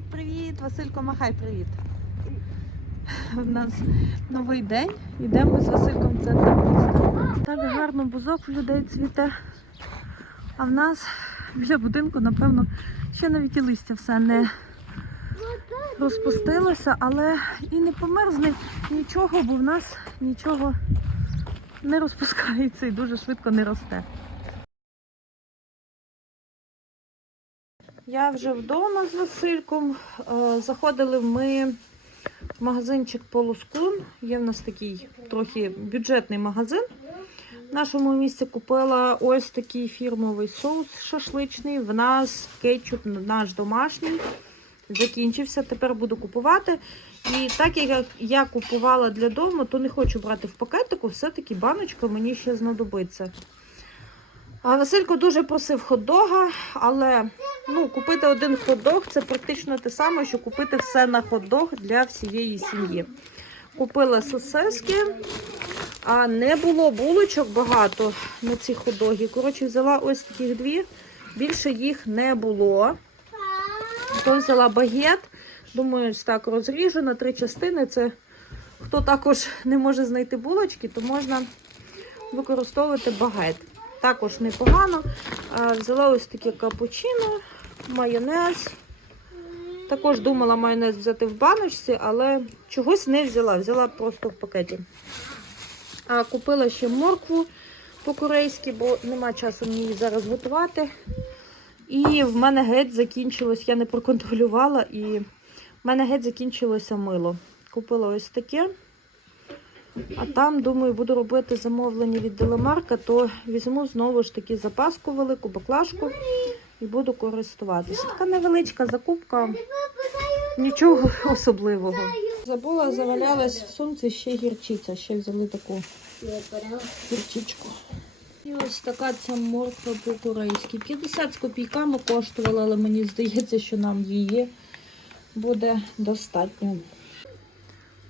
Привіт, Василько, махай, привіт. У нас новий день. Йдемо з Васильком в центр міста. Так гарно бузок у людей цвіте. А в нас біля будинку, напевно, ще навіть і листя все не розпустилося, але і не померзне нічого, бо в нас нічого не розпускається і дуже швидко не росте. Я вже вдома з Васильком. Е, Заходили ми в магазинчик Полускун. Є в нас такий трохи бюджетний магазин. В нашому місці купила ось такий фірмовий соус шашличний. В нас кетчуп наш домашній. Закінчився. Тепер буду купувати. І так як я купувала для дому, то не хочу брати в пакетику, все-таки баночка мені ще знадобиться. А Василько дуже просив хот-дога, але ну, купити один хот-дог це практично те саме, що купити все на хот-дог для всієї сім'ї. Купила сосиски, а не було булочок багато на ці хот-доги. Коротше, взяла ось таких дві, більше їх не було. То взяла багет. Думаю, так розріжу на три частини. Це хто також не може знайти булочки, то можна використовувати багет. Також непогано. Взяла ось таке капучино, майонез. Також думала майонез взяти в баночці, але чогось не взяла. Взяла просто в пакеті. А, Купила ще моркву по-корейськи, бо нема часу її зараз готувати. І в мене геть закінчилось, я не проконтролювала, і в мене геть закінчилося мило. Купила ось таке. А там, думаю, буду робити замовлення від Делемарка, то візьму знову ж таки запаску велику, баклажку і буду користуватися. Така невеличка закупка, нічого особливого. Забула, завалялась в сумці ще гірчиця. Ще взяли таку гірчичку. І ось така ця морква по-корейськи. 50 з копійками коштувала, але мені здається, що нам її буде достатньо.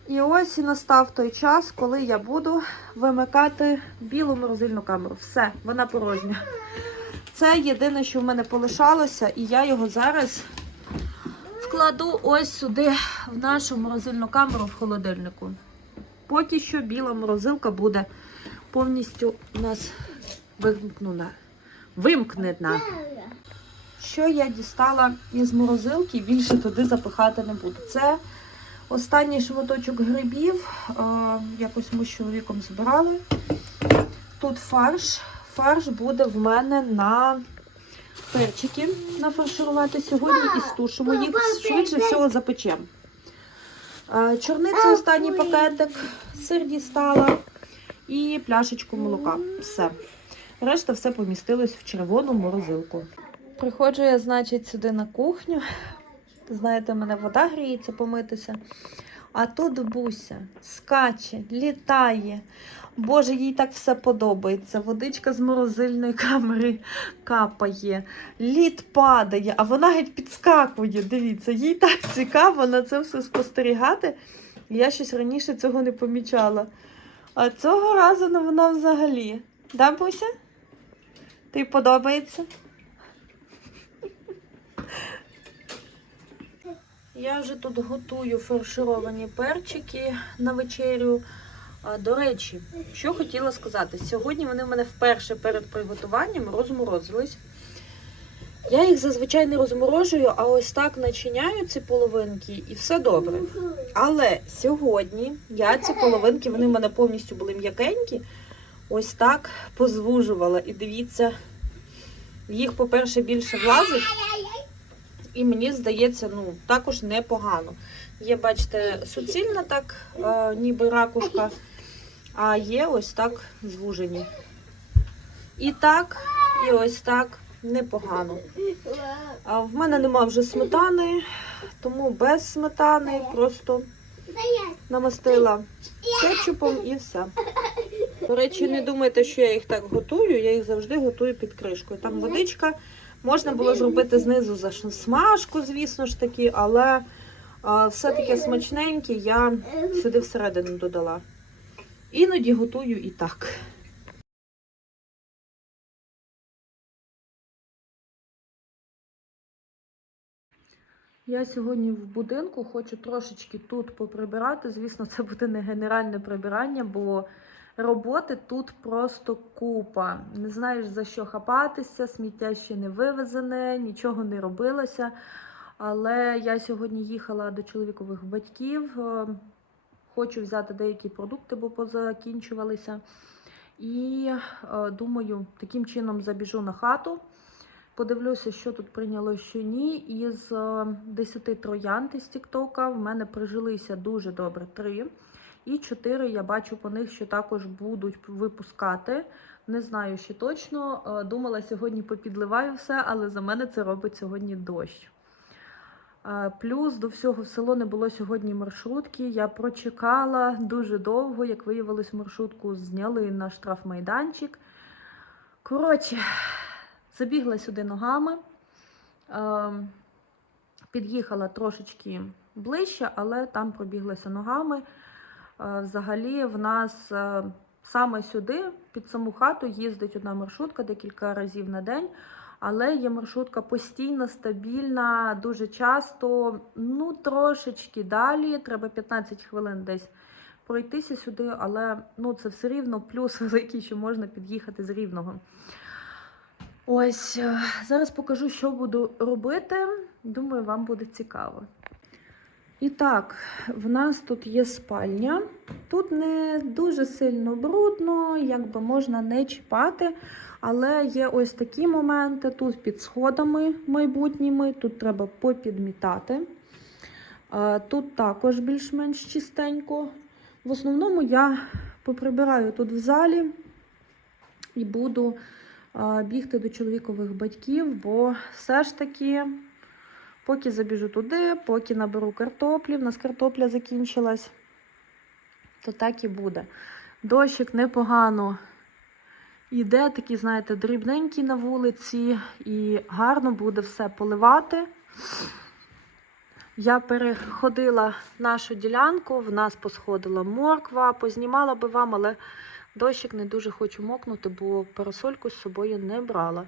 І ось і настав той час, коли я буду вимикати білу морозильну камеру. Все, вона порожня. Це єдине, що в мене полишалося, і я його зараз вкладу ось сюди, в нашу морозильну камеру в холодильнику. Поки що біла морозилка буде повністю у нас вимкнена. Вимкнена. Що я дістала із морозилки, більше туди запихати не буду. Це Останній шматочок грибів, якось ми з чоловіком збирали. Тут фарш. Фарш буде в мене на перчики нафарширувати сьогодні і стушимо їх, швидше всього запечемо. Чорниця останній пакетик, сир дістала і пляшечку молока. Все. Решта все помістилось в червону морозилку. Приходжу я, значить, сюди на кухню. Знаєте, в мене вода гріється помитися. А тут буся скаче, літає. Боже, їй так все подобається. Водичка з морозильної камери капає, лід падає, а вона геть підскакує. Дивіться, їй так цікаво на це все спостерігати. Я щось раніше цього не помічала. А цього разу ну, вона взагалі. Да, Буся? Тобі подобається? Я вже тут готую фаршировані перчики на вечерю. До речі, що хотіла сказати, сьогодні вони в мене вперше перед приготуванням розморозились. Я їх зазвичай не розморожую, а ось так начиняю ці половинки і все добре. Але сьогодні я ці половинки, вони в мене повністю були м'якенькі, ось так позвужувала. І дивіться, їх, по-перше, більше влазить. І мені здається, ну, також непогано. Є, бачите, суцільна так, е, ніби ракушка, а є ось так звужені. І так, і ось так непогано. А в мене нема вже сметани, тому без сметани просто намастила кетчупом і все. До речі, не думайте, що я їх так готую, я їх завжди готую під кришкою. Там водичка. Можна було зробити знизу за смажку, звісно ж таки, але все таке смачненьке я сюди всередину додала. Іноді готую і так. Я сьогодні в будинку хочу трошечки тут поприбирати. Звісно, це буде не генеральне прибирання, бо роботи тут просто купа. Не знаєш за що хапатися, сміття ще не вивезене, нічого не робилося. Але я сьогодні їхала до чоловікових батьків. е, Хочу взяти деякі продукти, бо позакінчувалися. І е, думаю, таким чином забіжу на хату. Подивлюся, що тут прийняло, що ні. Із е, 10 троянд із Тіктока в мене прижилися дуже добре три. І чотири я бачу по них, що також будуть випускати. Не знаю ще точно. Е, Думала, сьогодні попідливаю все, але за мене це робить сьогодні дощ. Е, Плюс до всього в село не було сьогодні маршрутки. Я прочекала дуже довго, як виявилось, маршрутку зняли на штрафмайданчик. Коротше, забігла сюди ногами, е, під'їхала трошечки ближче, але там пробіглася ногами. Е, Взагалі, в нас е, саме сюди, під саму хату, їздить одна маршрутка декілька разів на день. Але є маршрутка постійна, стабільна, дуже часто, ну трошечки далі. Треба 15 хвилин десь пройтися сюди, але ну, це все рівно плюс великий, що можна під'їхати з рівного. Ось е, зараз покажу, що буду робити. Думаю, вам буде цікаво. І так, в нас тут є спальня. Тут не дуже сильно брудно, якби можна не чіпати. Але є ось такі моменти. Тут під сходами майбутніми, тут треба попідмітати. Тут також більш-менш чистенько. В основному я поприбираю тут в залі і буду бігти до чоловікових батьків, бо все ж таки, поки забіжу туди, поки наберу картоплі, в нас картопля закінчилась, то так і буде. Дощик непогано Іде такий, знаєте, дрібненький на вулиці, і гарно буде все поливати. Я переходила нашу ділянку, в нас посходила морква, познімала би вам, але дощик не дуже хочу мокнути, бо парасольку з собою не брала.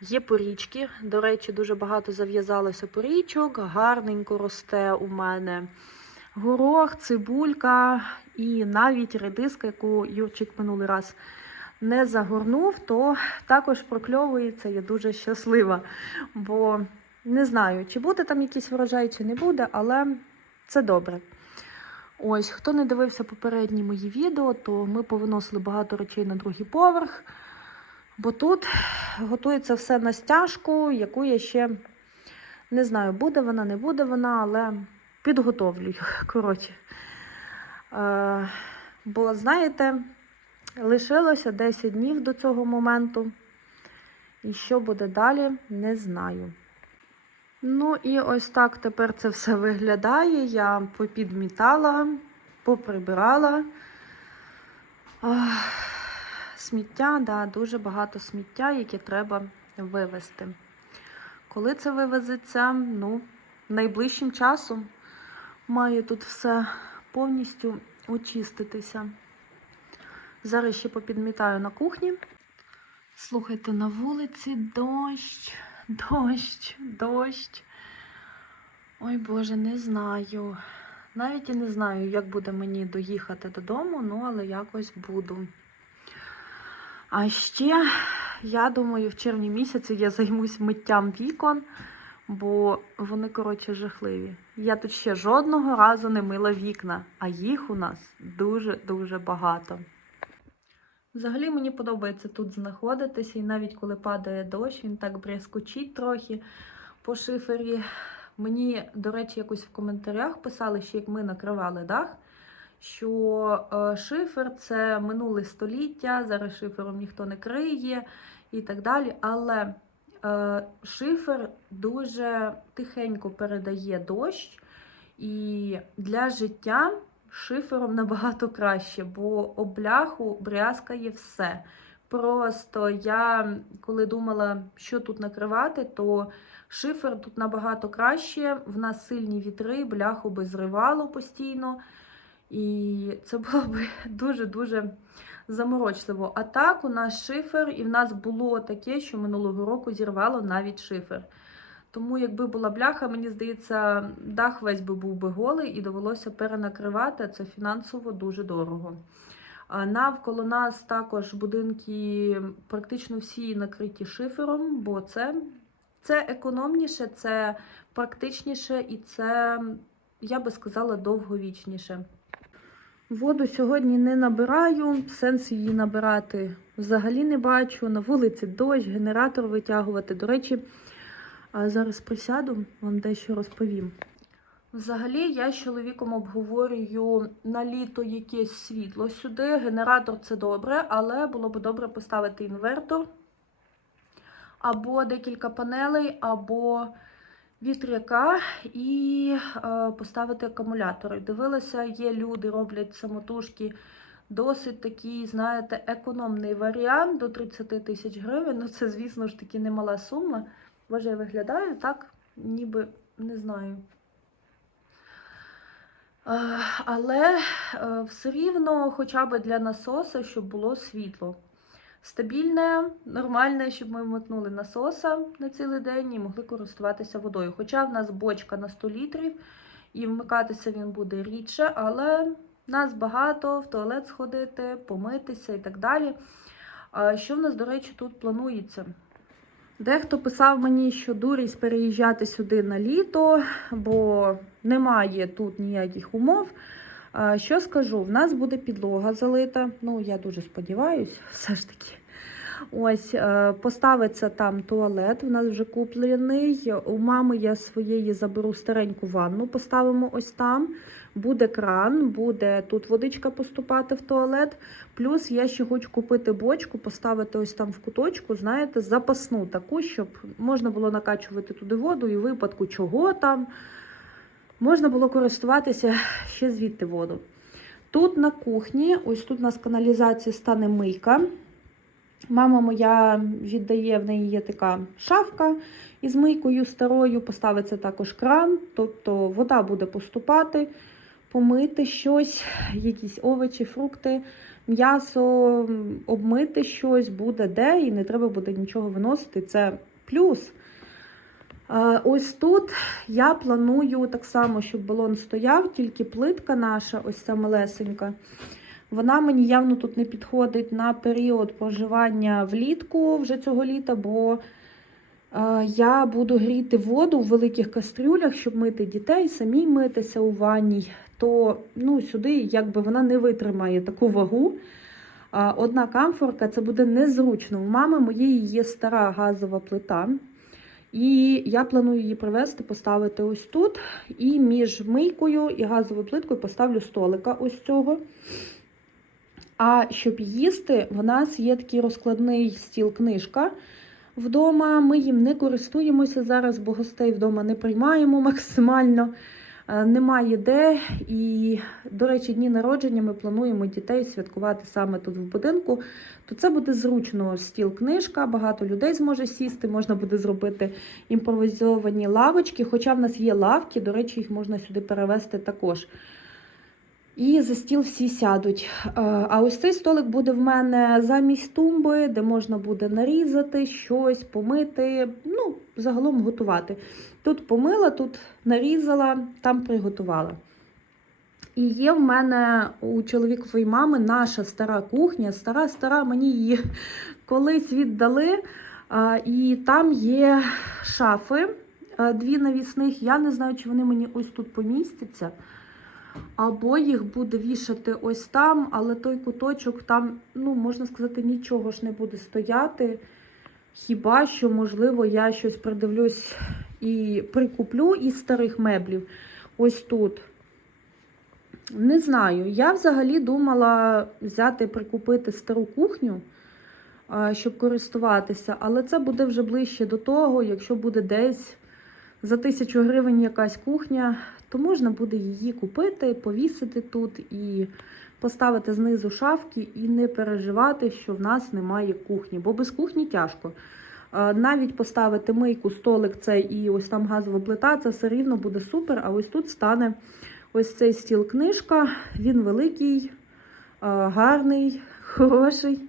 Є порічки, до речі, дуже багато зав'язалося порічок, гарненько росте у мене горох, цибулька і навіть редиска, яку Юрчик минулий раз не загорнув, то також прокльовується. Я дуже щаслива. Бо не знаю, чи буде там якийсь врожай, чи не буде, але це добре. Ось, хто не дивився попередні мої відео, то ми повиносили багато речей на другий поверх. Бо тут готується все на стяжку, яку я ще не знаю, буде вона, не буде вона, але підготовлюю. Коротше. Е, бо, знаєте, Лишилося 10 днів до цього моменту. І що буде далі, не знаю. Ну, і ось так тепер це все виглядає. Я попідмітала, поприбирала. Ах, сміття, да, дуже багато сміття, яке треба вивезти. Коли це вивезеться, ну, найближчим часом має тут все повністю очиститися. Зараз ще попідмітаю на кухні. Слухайте, на вулиці дощ, дощ, дощ. Ой Боже, не знаю. Навіть і не знаю, як буде мені доїхати додому, ну, але якось буду. А ще, я думаю, в червні місяці я займусь миттям вікон, бо вони, коротше, жахливі. Я тут ще жодного разу не мила вікна, а їх у нас дуже-дуже багато. Взагалі мені подобається тут знаходитися, і навіть коли падає дощ, він так брязкучить трохи по шифері. Мені, до речі, якось в коментарях писали, що як ми накривали дах, що е, шифер це минуле століття, зараз шифером ніхто не криє і так далі. Але е, шифер дуже тихенько передає дощ, і для життя шифером набагато краще, бо об бляху брязкає все. Просто я, коли думала, що тут накривати, то шифер тут набагато краще. В нас сильні вітри, бляху би зривало постійно. І це було б дуже-дуже заморочливо. А так, у нас шифер, і в нас було таке, що минулого року зірвало навіть шифер. Тому, якби була бляха, мені здається, дах весь би був би голий і довелося перенакривати. Це фінансово дуже дорого. Навколо нас також будинки практично всі накриті шифером, бо це, це економніше, це практичніше і це, я би сказала, довговічніше. Воду сьогодні не набираю, сенс її набирати взагалі не бачу. На вулиці дощ, генератор витягувати. До речі, зараз присяду, вам дещо розповім. Взагалі, я з чоловіком обговорюю на літо якесь світло сюди. Генератор це добре, але було б добре поставити інвертор або декілька панелей, або вітряка і е, поставити акумулятори. Дивилася, є люди, роблять самотужки. Досить такий, знаєте, економний варіант до 30 тисяч гривень. Ну, це, звісно ж таки, немала сума. Боже, я виглядаю так, ніби не знаю. Е, Але е, все рівно, хоча б для насоса, щоб було світло. Стабільне, нормальне, щоб ми вмикнули насоса на цілий день і могли користуватися водою. Хоча в нас бочка на 100 літрів, і вмикатися він буде рідше, але нас багато, в туалет сходити, помитися і так далі. Що в нас, до речі, тут планується? Дехто писав мені, що дурість переїжджати сюди на літо, бо немає тут ніяких умов. Що скажу? В нас буде підлога залита. Ну, я дуже сподіваюся, все ж таки. Ось, е, поставиться там туалет, у нас вже куплений. У мами я своєї заберу стареньку ванну, поставимо ось там. Буде кран, буде тут водичка поступати в туалет. Плюс я ще хочу купити бочку, поставити ось там в куточку, знаєте, запасну таку, щоб можна було накачувати туди воду і в випадку чого там можна було користуватися ще звідти воду. Тут на кухні, ось тут у нас каналізація стане мийка. Мама моя віддає, в неї є така шафка із мийкою старою, поставиться також кран, тобто вода буде поступати, помити щось, якісь овочі, фрукти, м'ясо, обмити щось буде де, і не треба буде нічого виносити. Це плюс. А, Ось тут я планую так само, щоб балон стояв, тільки плитка наша, ось ця малесенька. Вона мені явно тут не підходить на період проживання влітку вже цього літа, бо е, я буду гріти воду в великих кастрюлях, щоб мити дітей, самій митися у ванній. То ну, сюди якби вона не витримає таку вагу. Одна камфорка це буде незручно. У мами моєї є стара газова плита. І я планую її привезти, поставити ось тут. І між мийкою і газовою плиткою поставлю столика ось цього. А щоб їсти, в нас є такий розкладний стіл-книжка вдома. Ми їм не користуємося зараз, бо гостей вдома не приймаємо максимально. Е, Немає де. І, до речі, дні народження ми плануємо дітей святкувати саме тут в будинку. То це буде зручно стіл-книжка, багато людей зможе сісти, можна буде зробити імпровізовані лавочки. Хоча в нас є лавки, до речі, їх можна сюди перевести також. І за стіл всі сядуть. Е, А ось цей столик буде в мене замість тумби, де можна буде нарізати щось, помити, ну, загалом готувати. Тут помила, тут нарізала, там приготувала. І є в мене у чоловікової мами наша стара кухня. Стара, стара, мені її колись віддали. І там є шафи, дві навісних. Я не знаю, чи вони мені ось тут помістяться. Або їх буде вішати ось там, але той куточок там, ну, можна сказати, нічого ж не буде стояти. Хіба що, можливо, я щось придивлюсь і прикуплю із старих меблів. Ось тут. Не знаю. Я взагалі думала взяти, прикупити стару кухню, щоб користуватися, але це буде вже ближче до того, якщо буде десь за тисячу гривень якась кухня, то можна буде її купити, повісити тут і поставити знизу шафки і не переживати, що в нас немає кухні, бо без кухні тяжко. Навіть поставити мийку, столик цей і ось там газова плита, це все рівно буде супер. А ось тут стане ось цей стіл книжка. Він великий, гарний, хороший.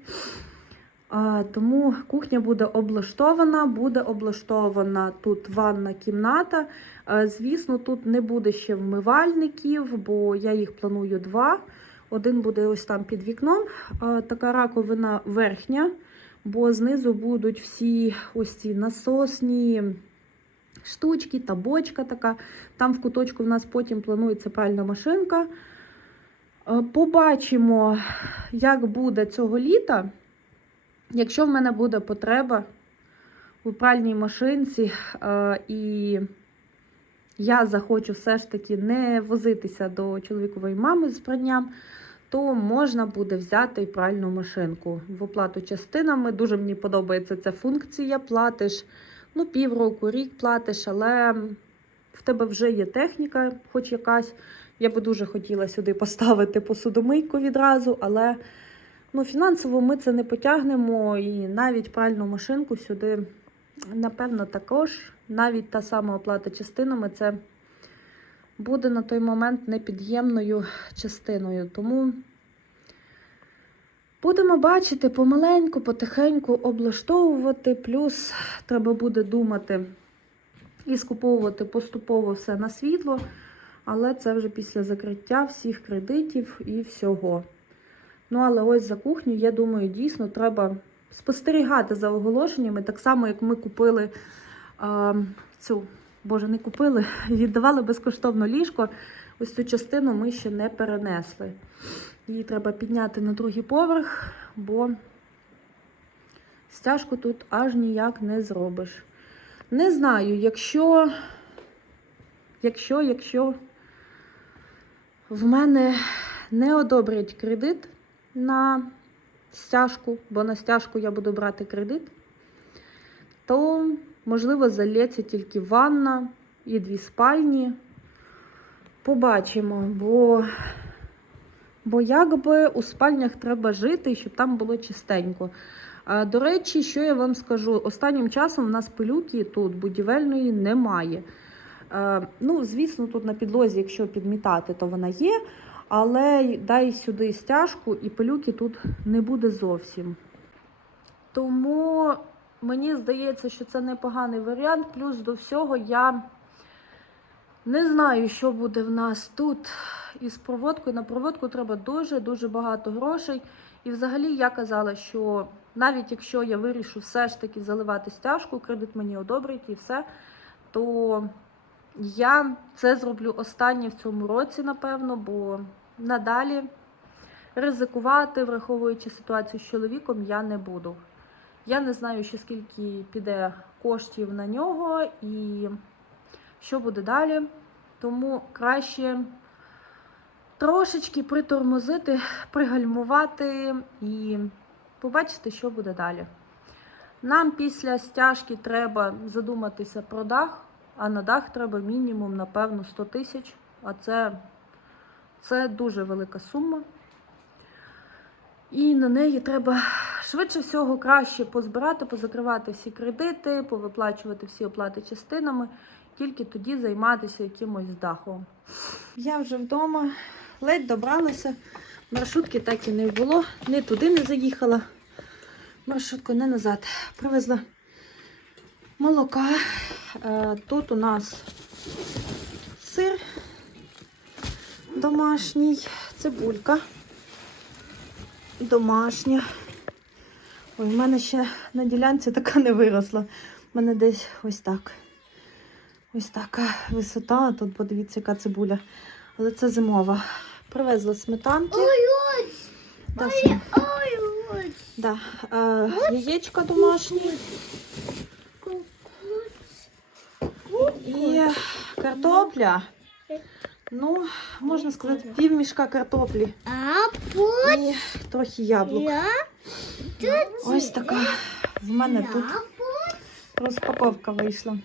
Тому кухня буде облаштована, буде облаштована тут ванна кімната. Звісно, тут не буде ще вмивальників, бо я їх планую два. Один буде ось там під вікном. Така раковина верхня, бо знизу будуть всі ось ці насосні штучки та бочка така. Там в куточку в нас потім планується пральна машинка. Е, Побачимо, як буде цього літа. Якщо в мене буде потреба у пральній машинці, е, і я захочу все ж таки не возитися до чоловікової мами з пранням, то можна буде взяти і пральну машинку в оплату частинами. Дуже мені подобається ця функція. Платиш ну, півроку, рік платиш, але в тебе вже є техніка, хоч якась. Я би дуже хотіла сюди поставити посудомийку відразу, але ну, фінансово ми це не потягнемо. І навіть пральну машинку сюди, напевно, також. Навіть та сама оплата частинами це буде на той момент непід'ємною частиною. Тому будемо бачити помаленьку, потихеньку облаштовувати. Плюс треба буде думати і скуповувати поступово все на світло. Але це вже після закриття всіх кредитів і всього. Ну, але ось за кухню, я думаю, дійсно треба спостерігати за оголошеннями, так само, як ми купили а, цю, боже, не купили, віддавали безкоштовно ліжко. Ось цю частину ми ще не перенесли. Її треба підняти на другий поверх, бо стяжку тут аж ніяк не зробиш. Не знаю, якщо, якщо, якщо в мене не одобрять кредит на стяжку, бо на стяжку я буду брати кредит, то, можливо, залється тільки ванна і дві спальні. Побачимо, бо, бо якби у спальнях треба жити, щоб там було чистенько. До речі, що я вам скажу? Останнім часом в нас пилюки тут будівельної немає. Ну, звісно, тут на підлозі, якщо підмітати, то вона є. Але дай сюди стяжку, і пилюки тут не буде зовсім. Тому мені здається, що це непоганий варіант. Плюс до всього я не знаю, що буде в нас тут із проводкою. На проводку треба дуже-дуже багато грошей. І взагалі я казала, що навіть якщо я вирішу все ж таки заливати стяжку, кредит мені одобрить і все, то я це зроблю останнє в цьому році, напевно, бо надалі ризикувати, враховуючи ситуацію з чоловіком, я не буду. Я не знаю, ще скільки піде коштів на нього і що буде далі. Тому краще трошечки притормозити, пригальмувати і побачити, що буде далі. Нам після стяжки треба задуматися про дах, а на дах треба мінімум, напевно, 100 тисяч. А це, це дуже велика сума. І на неї треба швидше всього краще позбирати, позакривати всі кредити, повиплачувати всі оплати частинами, тільки тоді займатися якимось дахом. Я вже вдома, ледь добралася. Маршрутки так і не було, не туди не заїхала. Маршрутку не назад. Привезла молока. Е, Тут у нас сир домашній, цибулька домашня. Ой, в мене ще на ділянці така не виросла. У мене десь ось так. Ось така висота. Тут подивіться, яка цибуля. Але це зимова. Привезла сметанки. Ой, ось, Да, ой, ось. да. Е, яєчка домашні. І картопля. Ну, можна сказати, пів мішка картоплі. І трохи яблук. я Ось така в мене тут розпаковка вийшла.